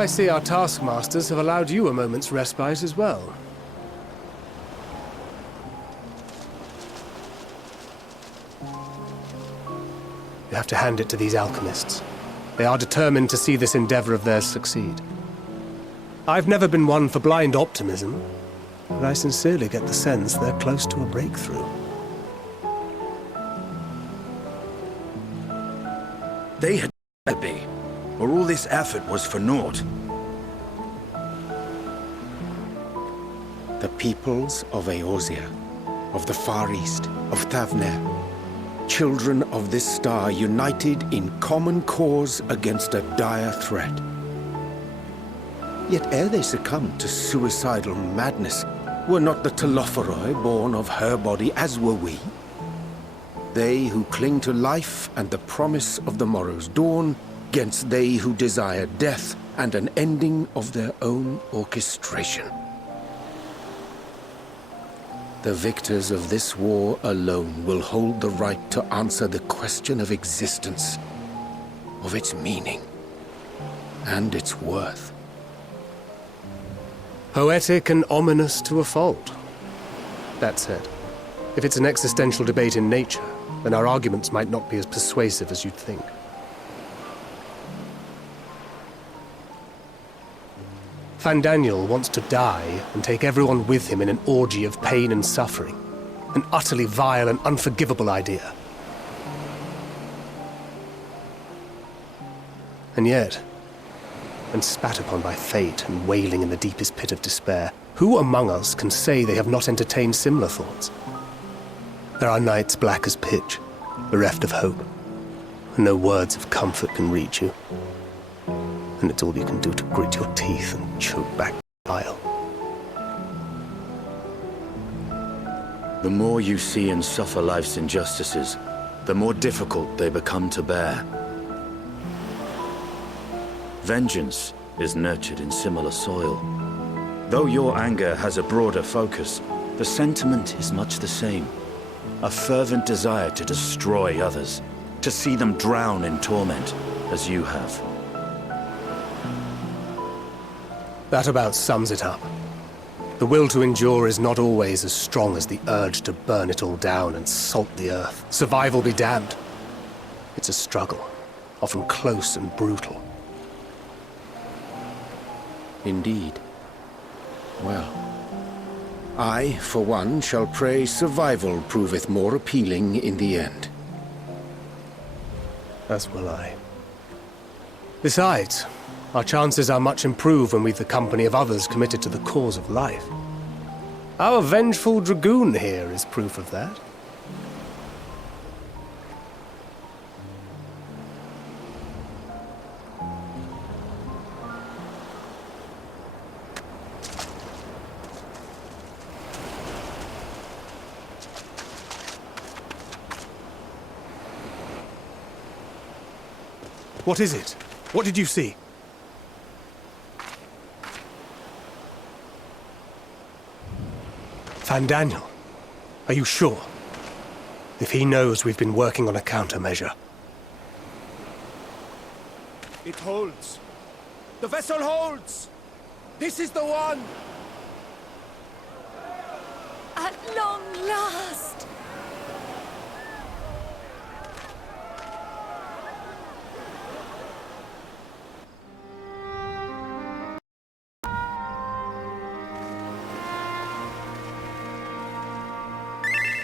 I see our taskmasters have allowed you a moment's respite as well. You have to hand it to these alchemists. They are determined to see this endeavor of theirs succeed. I've never been one for blind optimism, but I sincerely get the sense they're close to a breakthrough. They had better be, or all this effort was for naught. The peoples of Eorzea, of the Far East, of Thavner, children of this star united in common cause against a dire threat. Yet ere they succumbed to suicidal madness, were not the Telophoroi born of her body as were we? They who cling to life and the promise of the morrow's dawn, against they who desire death and an ending of their own orchestration. The victors of this war alone will hold the right to answer the question of existence, of its meaning, and its worth. Poetic and ominous to a fault. That said, if it's an existential debate in nature, then our arguments might not be as persuasive as you'd think. Fandaniel wants to die and take everyone with him in an orgy of pain and suffering. An utterly vile and unforgivable idea. And yet, when spat upon by fate and wailing in the deepest pit of despair, who among us can say they have not entertained similar thoughts? There are nights black as pitch, bereft of hope, and no words of comfort can reach you. And it's all you can do to grit your teeth and choke back bile. The more you see and suffer life's injustices, the more difficult they become to bear. Vengeance is nurtured in similar soil. Though your anger has a broader focus, the sentiment is much the same. A fervent desire to destroy others, to see them drown in torment, as you have. That about sums it up. The will to endure is not always as strong as the urge to burn it all down and salt the earth. Survival be damned. It's a struggle, often close and brutal. Indeed. Well, I, for one, shall pray survival proveth more appealing in the end. As will I. Besides, our chances are much improved when we've the company of others committed to the cause of life. Our vengeful dragoon here is proof of that. What is it? What did you see? Fandaniel, are you sure? If he knows we've been working on a countermeasure. It holds. The vessel holds! This is the one! At long last!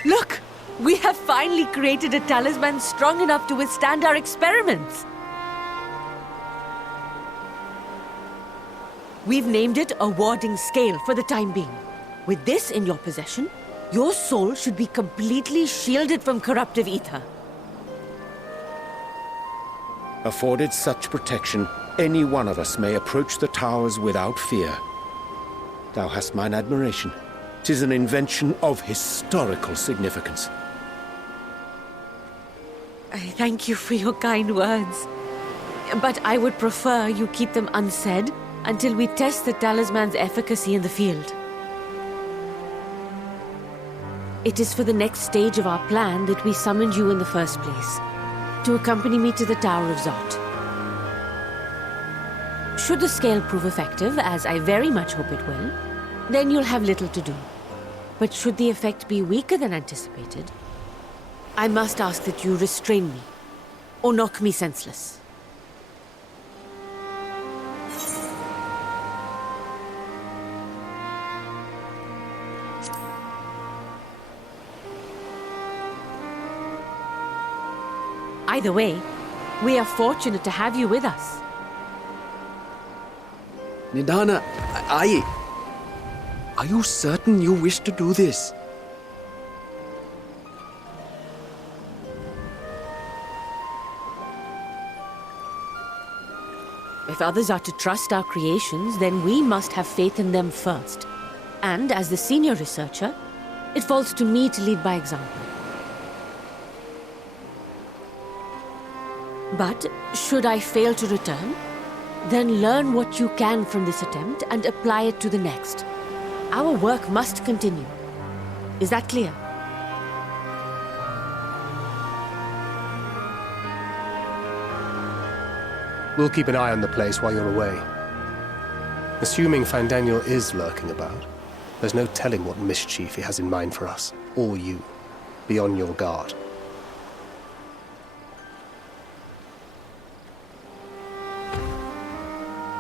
Look! We have finally created a talisman strong enough to withstand our experiments. We've named it a warding scale for the time being. With this in your possession, your soul should be completely shielded from corruptive ether. Afforded such protection, any one of us may approach the towers without fear. Thou hast mine admiration. 'Tis an invention of historical significance. I thank you for your kind words. But I would prefer you keep them unsaid until we test the talisman's efficacy in the field. It is for the next stage of our plan that we summoned you in the first place, to accompany me to the Tower of Zot. Should the scale prove effective, as I very much hope it will, then you'll have little to do. But should the effect be weaker than anticipated, I must ask that you restrain me, or knock me senseless. Either way, we are fortunate to have you with us. Nidana, are you certain you wish to do this? If others are to trust our creations, then we must have faith in them first. And as the senior researcher, it falls to me to lead by example. But should I fail to return, then learn what you can from this attempt and apply it to the next. Our work must continue. Is that clear? We'll keep an eye on the place while you're away. Assuming Fandaniel is lurking about, there's no telling what mischief he has in mind for us, or you. Be on your guard.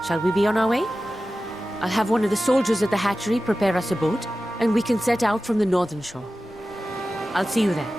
Shall we be on our way? I'll have one of the soldiers at the hatchery prepare us a boat, and we can set out from the northern shore. I'll see you there.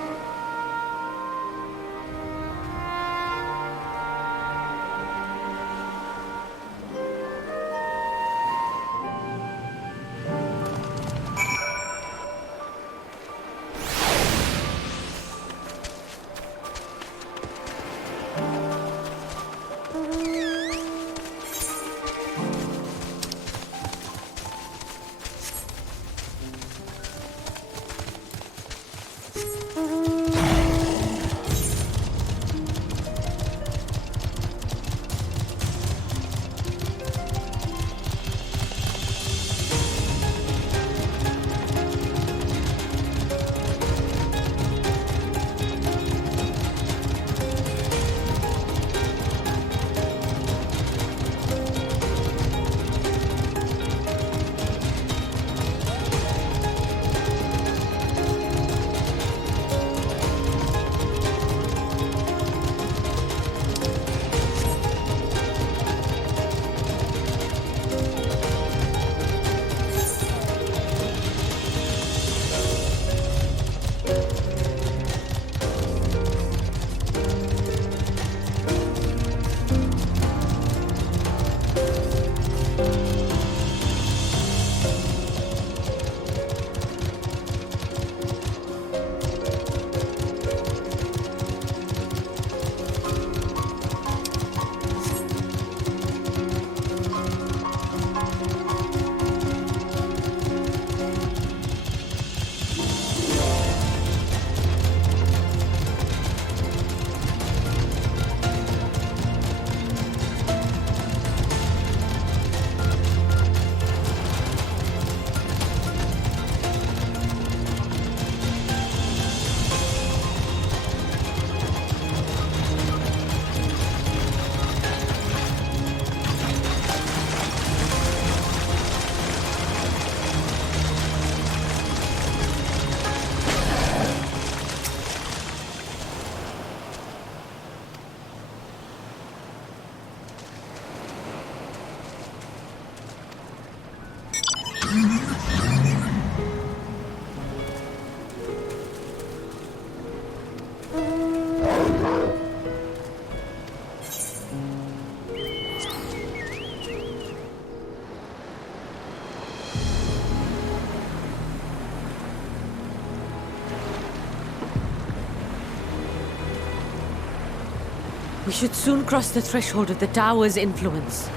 We should soon cross the threshold of the tower's influence.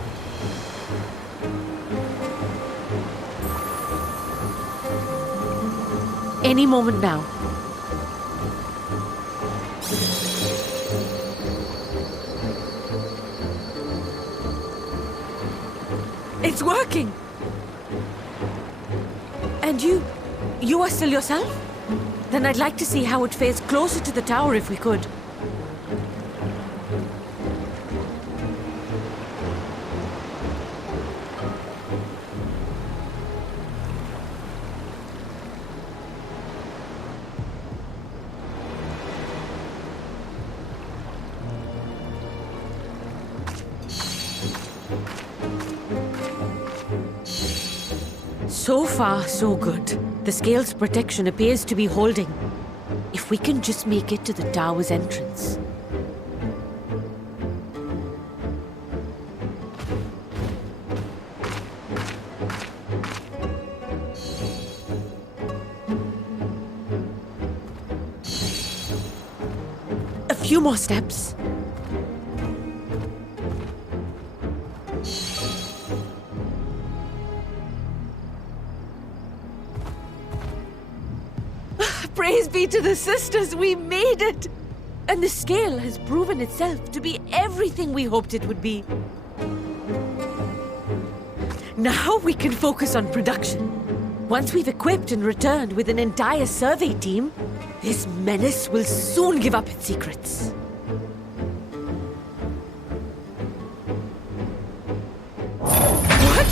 Any moment now. It's working! And you are still yourself? Then I'd like to see how it fares closer to the tower if we could. So far, so good. The scale's protection appears to be holding. If we can just make it to the tower's entrance. A few more steps. Praise be to the sisters, we made it! And the scale has proven itself to be everything we hoped it would be. Now we can focus on production. Once we've equipped and returned with an entire survey team, this menace will soon give up its secrets. What?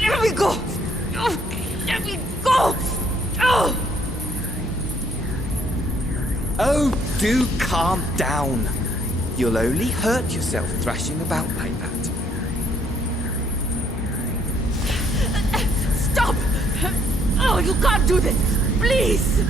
Let me go! Let me go! Oh, do calm down. You'll only hurt yourself thrashing about like that. Stop! Oh, you can't do this! Please!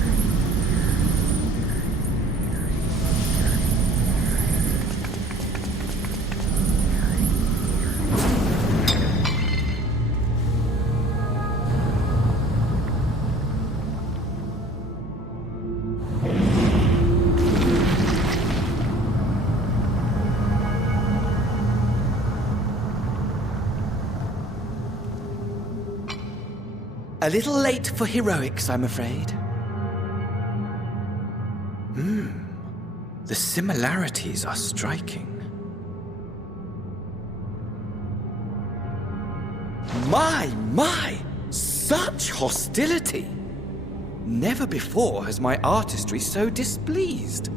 A little late for heroics, I'm afraid. The similarities are striking. My! Such hostility! Never before has my artistry so displeased.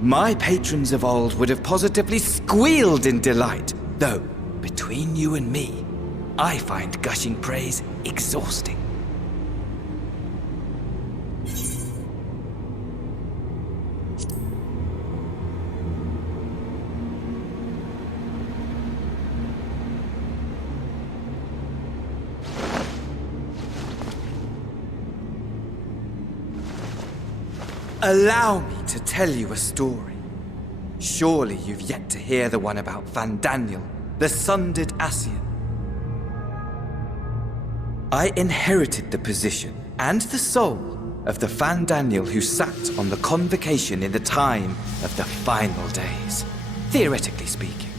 My patrons of old would have positively squealed in delight, though, between you and me, I find gushing praise exhausting. Allow me to tell you a story. Surely you've yet to hear the one about Fandaniel, the sundered Ascian. I inherited the position and the soul of the Fandaniel who sat on the convocation in the time of the final days, theoretically speaking.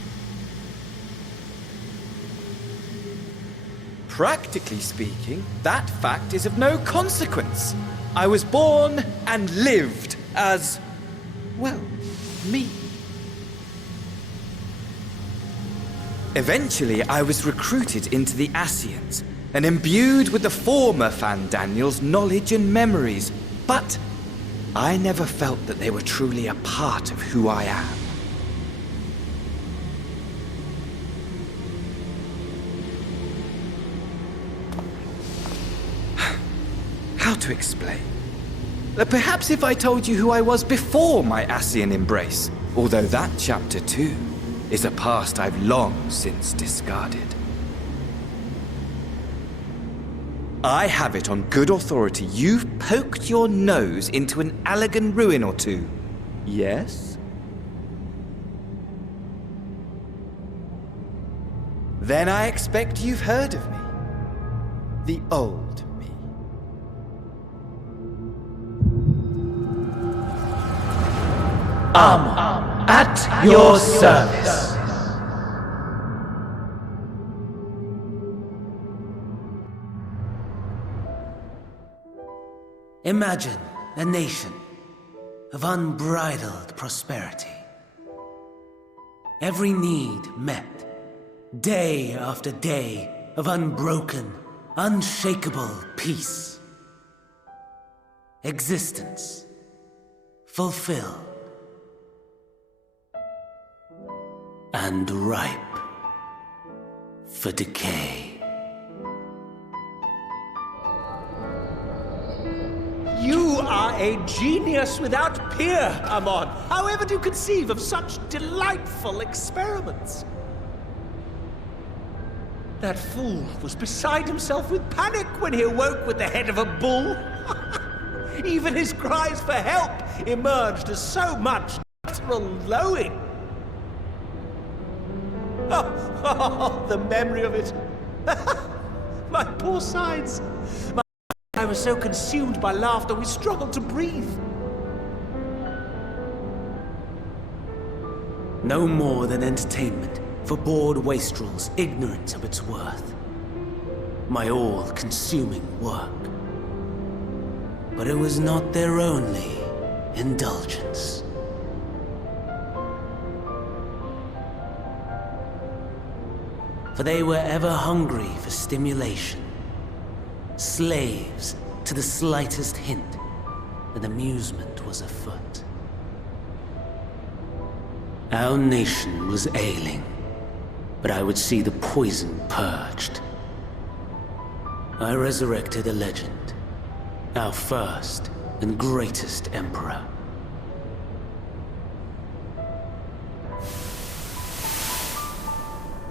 Practically speaking, that fact is of no consequence. I was born and lived as, well, me. Eventually, I was recruited into the Ascians, and imbued with the former Fandaniel's knowledge and memories, but I never felt that they were truly a part of who I am. How to explain? Perhaps if I told you who I was before my Ascian embrace, although that chapter too is a past I've long since discarded. I have it on good authority you've poked your nose into an Allegan ruin or two. Yes? Then I expect you've heard of me. The old me. At your service. Imagine a nation of unbridled prosperity. Every need met, day after day of unbroken, unshakable peace. Existence fulfilled and ripe for decay. You are a genius without peer, Amon. However do you conceive of such delightful experiments? That fool was beside himself with panic when he awoke with the head of a bull. Even his cries for help emerged as so much natural lowing. Oh, the memory of it. My poor sides. I was so consumed by laughter we struggled to breathe. No more than entertainment for bored wastrels ignorant of its worth. My all-consuming work. But it was not their only indulgence. For they were ever hungry for stimulation. Slaves to the slightest hint that amusement was afoot. Our nation was ailing, but I would see the poison purged. I resurrected a legend, our first and greatest emperor.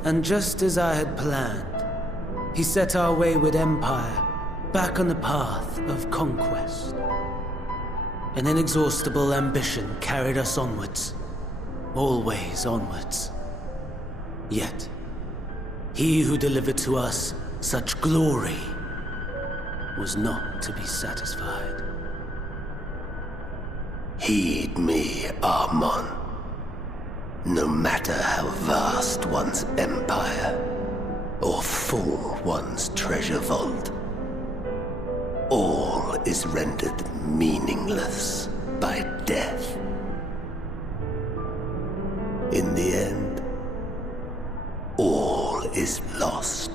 And just as I had planned, he set our wayward empire back on the path of conquest. An inexhaustible ambition carried us onwards, always onwards. Yet, he who delivered to us such glory was not to be satisfied. Heed me, Amon. No matter how vast one's empire, or full one's treasure vault, all is rendered meaningless by death. In the end, all is lost.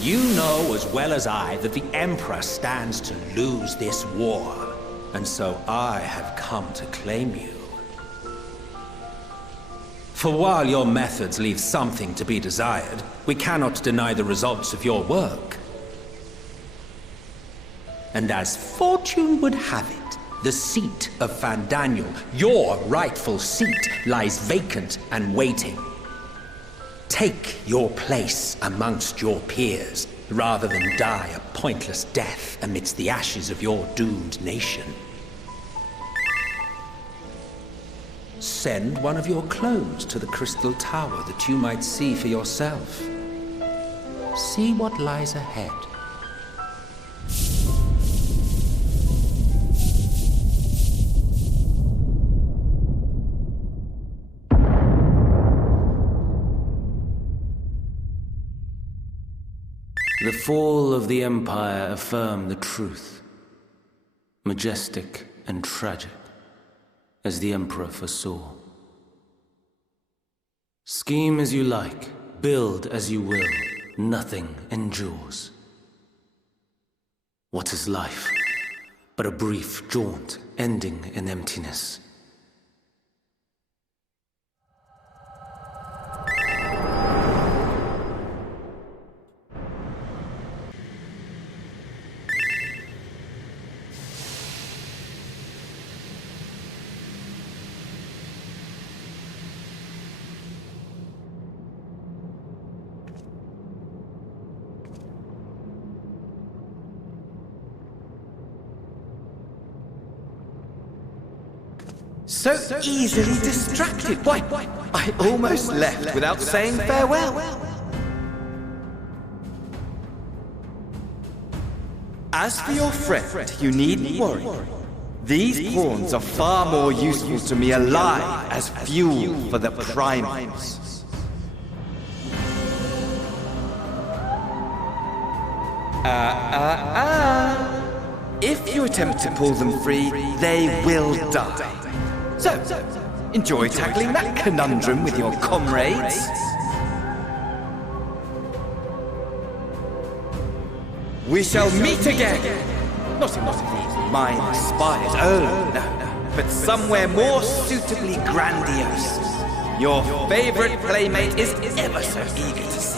You know as well as I that the Emperor stands to lose this war, and so I have come to claim you. For while your methods leave something to be desired, we cannot deny the results of your work. And as fortune would have it, the seat of Fandaniel, your rightful seat, lies vacant and waiting. Take your place amongst your peers, rather than die a pointless death amidst the ashes of your doomed nation. Send one of your clones to the Crystal Tower that you might see for yourself. See what lies ahead. The fall of the Empire affirmed the truth. Majestic and tragic, as the Emperor foresaw. Scheme as you like, build as you will, nothing endures. What is life but a brief jaunt ending in emptiness? So easily distracted. Why, I almost left without saying farewell. As for your friend, you needn't worry. These pawns are far more useful to me alive as fuel for the primals. If you attempt to pull them free, they will die. So, enjoy tackling that conundrum with your comrades. We shall meet again! Not in one of these mine spires, oh no, but somewhere more suitably grandiose. Your favorite playmate is ever so eager to see.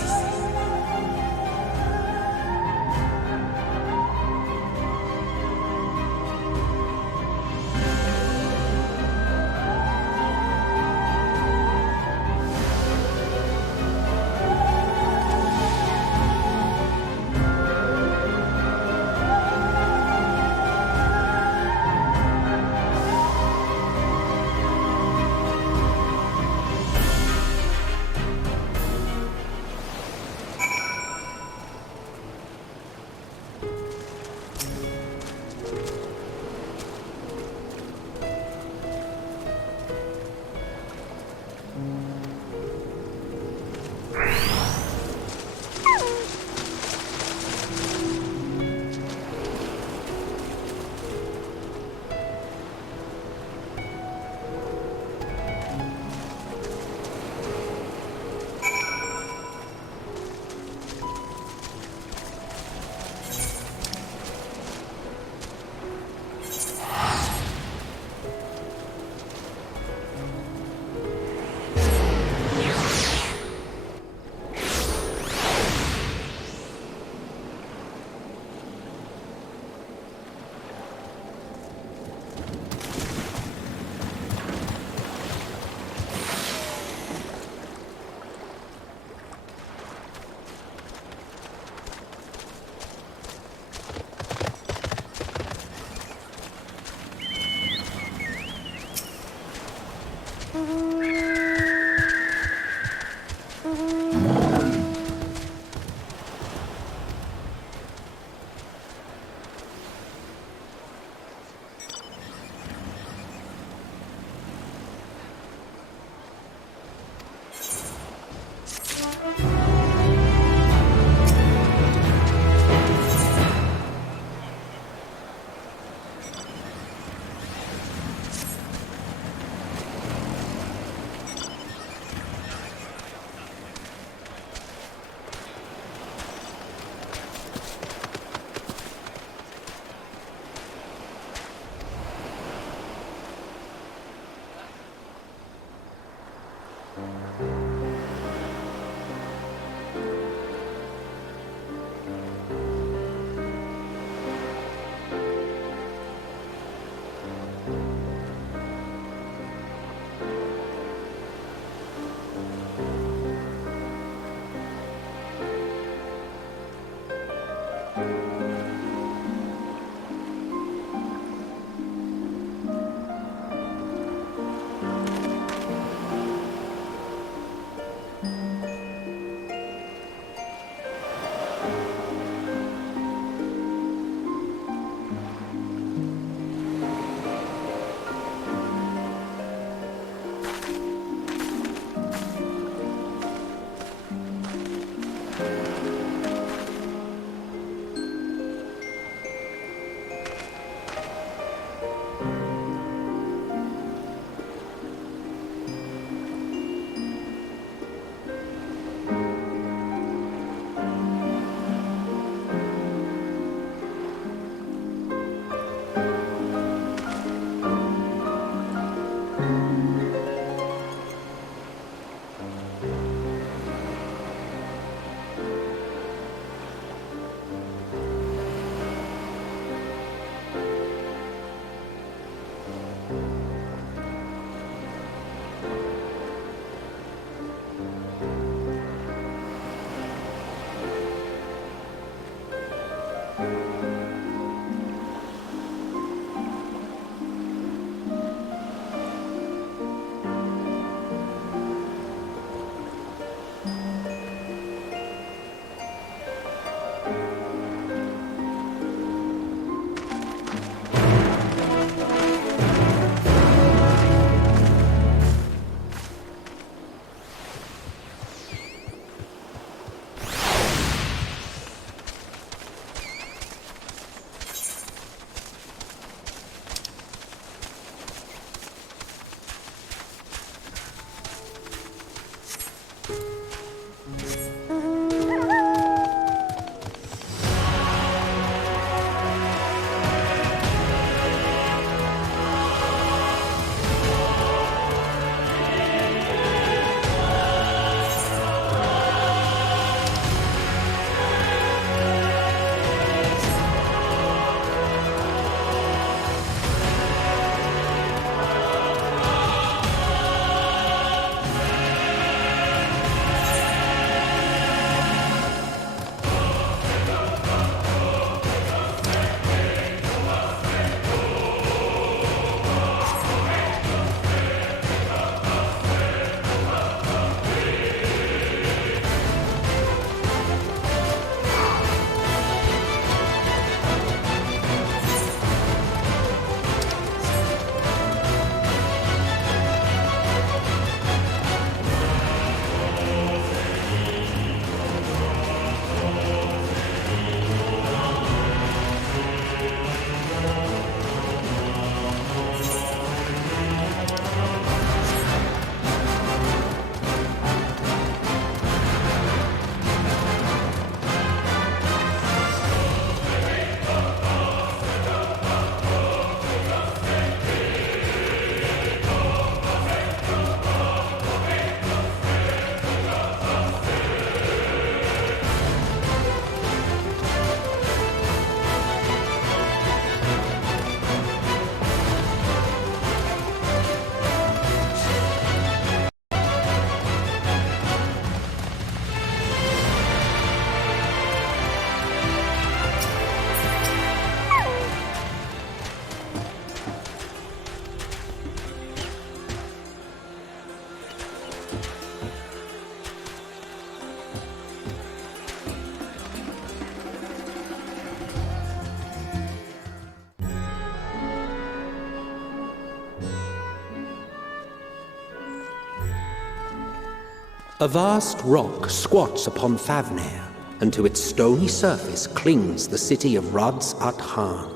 A vast rock squats upon Favnir, and to its stony surface clings the city of Rads at Han.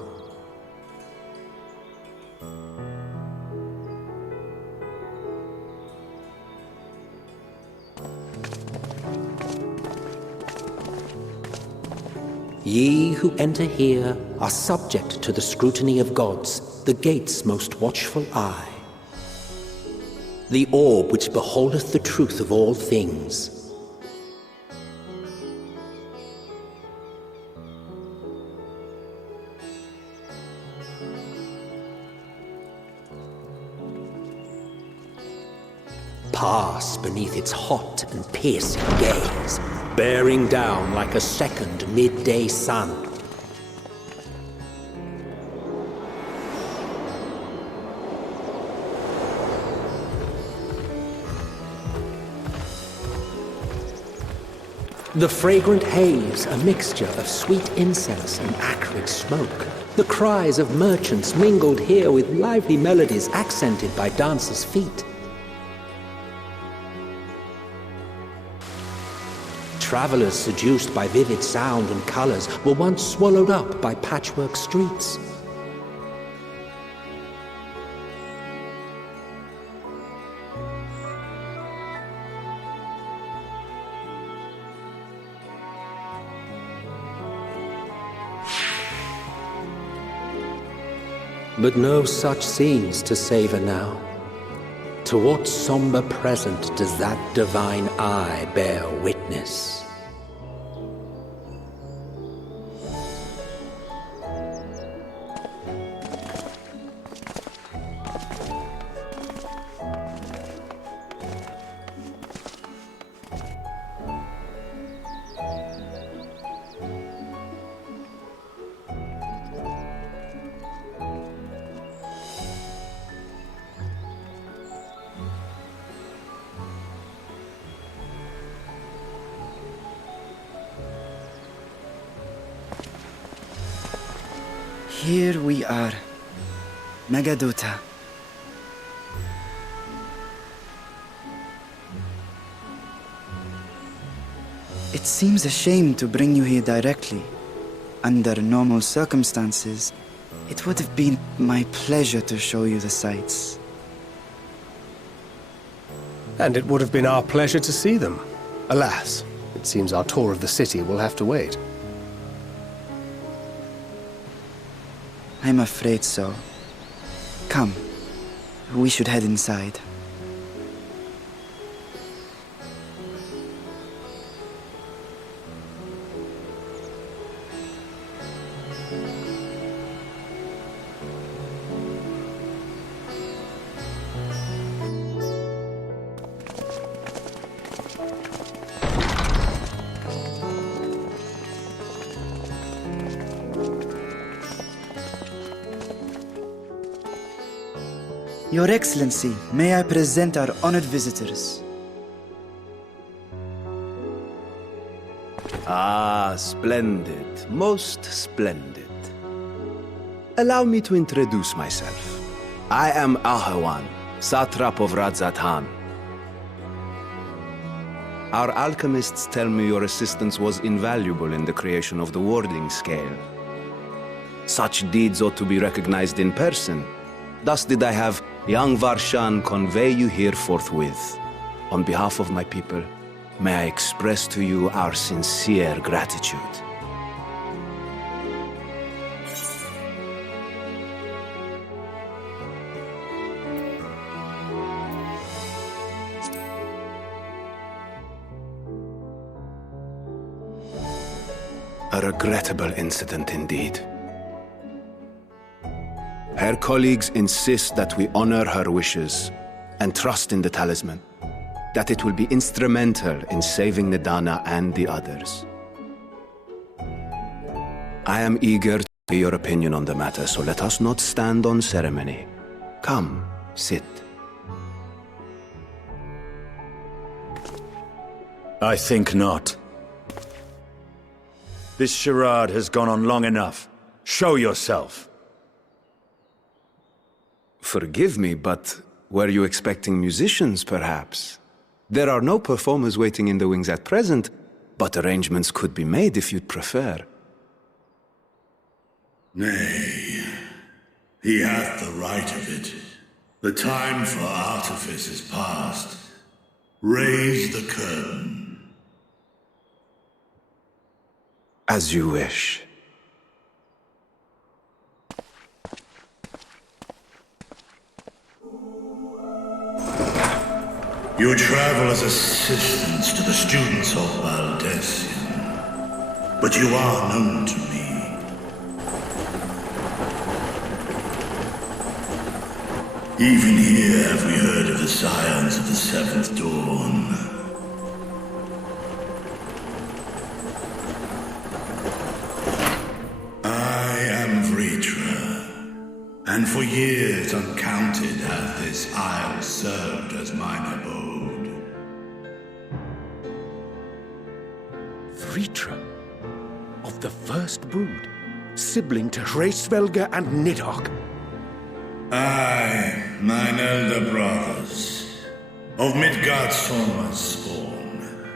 Ye who enter here are subject to the scrutiny of gods, the gate's most watchful eye. The orb which beholdeth the truth of all things. Pass beneath its hot and piercing gaze, bearing down like a second midday sun. The fragrant haze, a mixture of sweet incense and acrid smoke. The cries of merchants mingled here with lively melodies accented by dancers' feet. Travelers seduced by vivid sound and colors were once swallowed up by patchwork streets. But no such scenes to savor now. To what somber present does that divine eye bear witness? Here we are, Megadota. It seems a shame to bring you here directly. Under normal circumstances, it would have been my pleasure to show you the sights. And it would have been our pleasure to see them. Alas, it seems our tour of the city will have to wait. I'm afraid so. Come, we should head inside. Your Excellency, may I present our honored visitors? Ah, splendid. Most splendid. Allow me to introduce myself. I am Ahawan, satrap of Radzatan. Our alchemists tell me your assistance was invaluable in the creation of the warding scale. Such deeds ought to be recognized in person. Thus did I have young Varshan convey you here forthwith. On behalf of my people, may I express to you our sincere gratitude. A regrettable incident indeed. Her colleagues insist that we honor her wishes and trust in the talisman, that it will be instrumental in saving Nidana and the others. I am eager to hear your opinion on the matter, so let us not stand on ceremony. Come, sit. I think not. This charade has gone on long enough. Show yourself. Forgive me, but were you expecting musicians, perhaps? There are no performers waiting in the wings at present, but arrangements could be made if you'd prefer. Nay, he hath the right of it. The time for artifice is past. Raise the curtain. As you wish. You travel as assistants to the students of Valdesian, but you are known to me. Even here have we heard of the scions of the Seventh Dawn. I am Vritra, and for years uncounted hath this isle served as mine abode. Vritra, of the First Brood, sibling to Hraesvelga and Nidhogg. Aye, mine elder brothers, of Midgard Solma's spawn,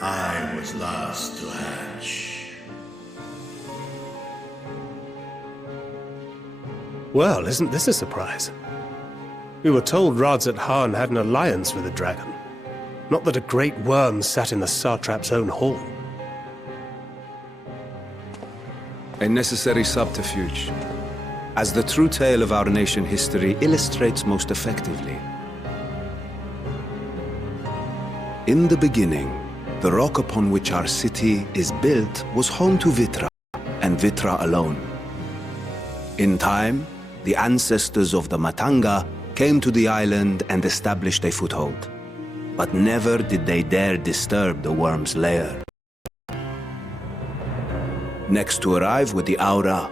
I was last to hatch. Well, isn't this a surprise? We were told Radzat Han had an alliance with a dragon, not that a great worm sat in the satrap's own hall. A necessary subterfuge, as the true tale of our nation history illustrates most effectively. In the beginning, the rock upon which our city is built was home to Vitra, and Vitra alone. In time, the ancestors of the Matanga came to the island and established a foothold. But never did they dare disturb the worm's lair. Next to arrive with the Aura,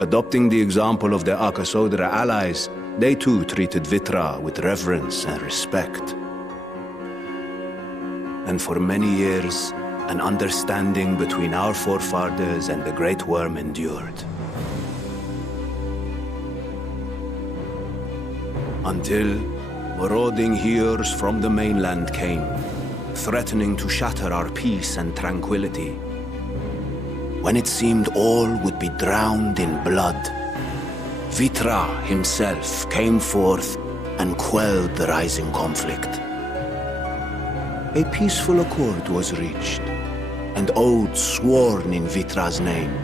adopting the example of their Akasodra allies, they too treated Vitra with reverence and respect. And for many years, an understanding between our forefathers and the Great Worm endured. Until marauding heroes from the mainland came, threatening to shatter our peace and tranquility. When it seemed all would be drowned in blood, Vitra himself came forth and quelled the rising conflict. A peaceful accord was reached, and oaths sworn in Vitra's name.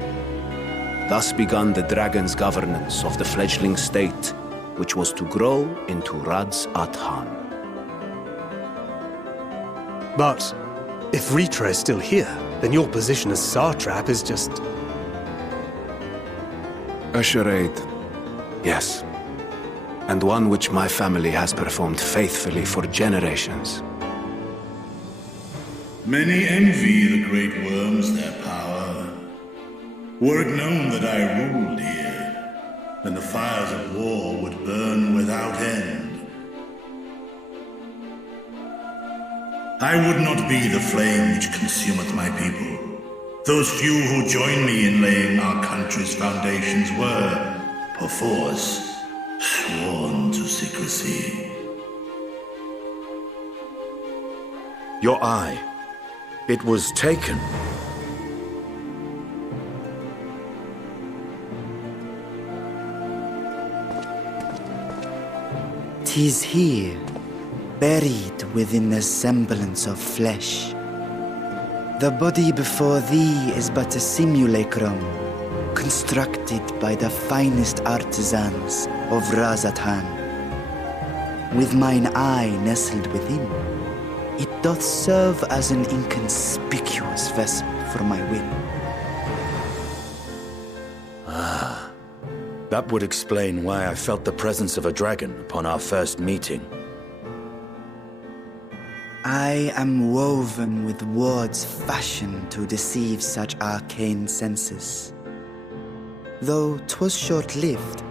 Thus began the dragon's governance of the fledgling state, which was to grow into Radzat Han. But if Vritra is still here, then your position as satrap is just... A charade, yes. And one which my family has performed faithfully for generations. Many envy the Great Worms their power. Were it known that I ruled here, then the fires of war would burn without end. I would not be the flame which consumeth my people. Those few who join me in laying our country's foundations were, perforce, sworn to secrecy. Your eye. It was taken. 'Tis here, buried within the semblance of flesh. The body before thee is but a simulacrum, constructed by the finest artisans of Radzat Han. With mine eye nestled within, it doth serve as an inconspicuous vessel for my will. That would explain why I felt the presence of a dragon upon our first meeting. I am woven with words fashioned to deceive such arcane senses. Though 'twas short-lived,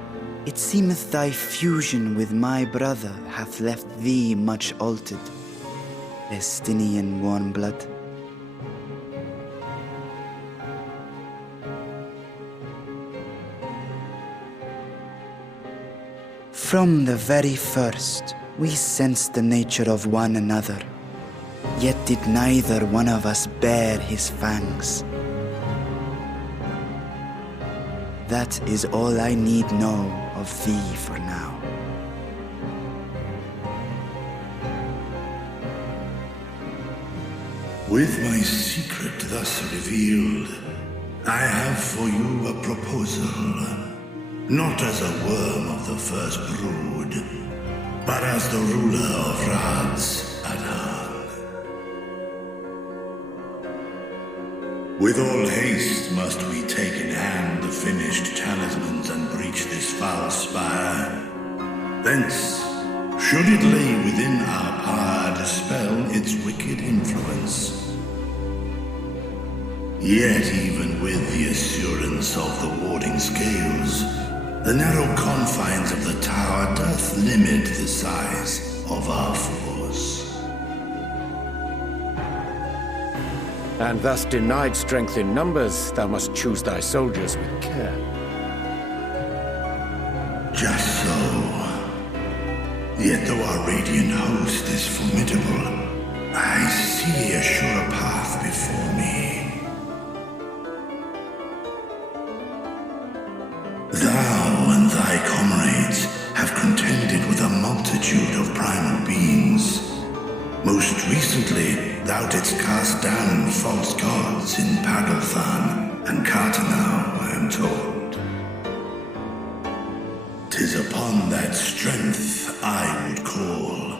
it seemeth thy fusion with my brother hath left thee much altered, Estinian warm blood. From the very first, we sensed the nature of one another. Yet did neither one of us bear his fangs. That is all I need know of thee for now. With my secret thus revealed, I have for you a proposal. Not as a worm of the first brood, but as the ruler of Rad's Adan. With all haste must we take in hand the finished talismans and breach this foul spire. Thence, should it lay within our power, dispel its wicked influence. Yet even with the assurance of the warding scales, the narrow confines of the tower doth limit the size of our force. And thus denied strength in numbers, thou must choose thy soldiers with care. Just so. Yet though our radiant host is formidable, I see a surer path before me. Thou and thy comrades have contended with a multitude of primal beings. Most recently, thou didst cast down false gods in Pagalthan and Cartanau, I am told. 'Tis upon that strength I would call.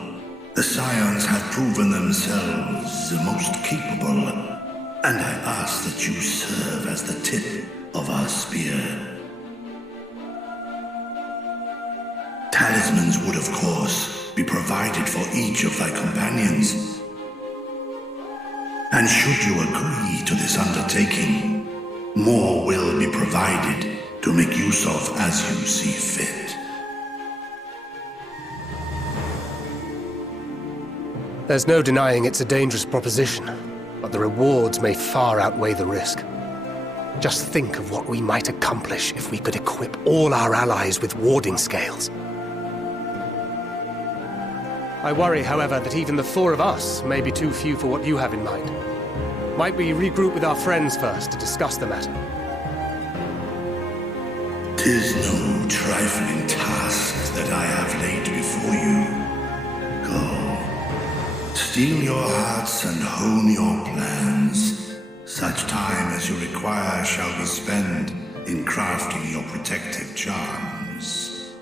The Scions have proven themselves the most capable, and I ask that you serve as the tip of our spear. Talismans would, of course, be provided for each of thy companions. And should you agree to this undertaking, more will be provided to make use of as you see fit. There's no denying it's a dangerous proposition, but the rewards may far outweigh the risk. Just think of what we might accomplish if we could equip all our allies with warding scales. I worry, however, that even the four of us may be too few for what you have in mind. Might we regroup with our friends first to discuss the matter? 'Tis no trifling task that I have laid before you. Go, steel your hearts and hone your plans. Such time as you require shall be spent in crafting your protective charms.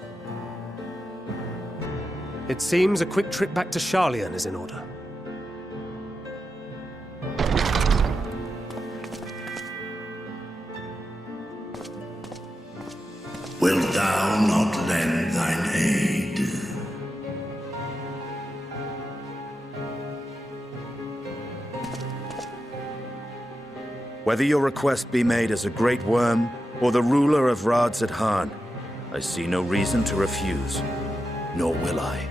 It seems a quick trip back to Sharlayan is in order. Wilt thou not lend thine aid? Whether your request be made as a great worm or the ruler of Rad's Adan, I see no reason to refuse, nor will I.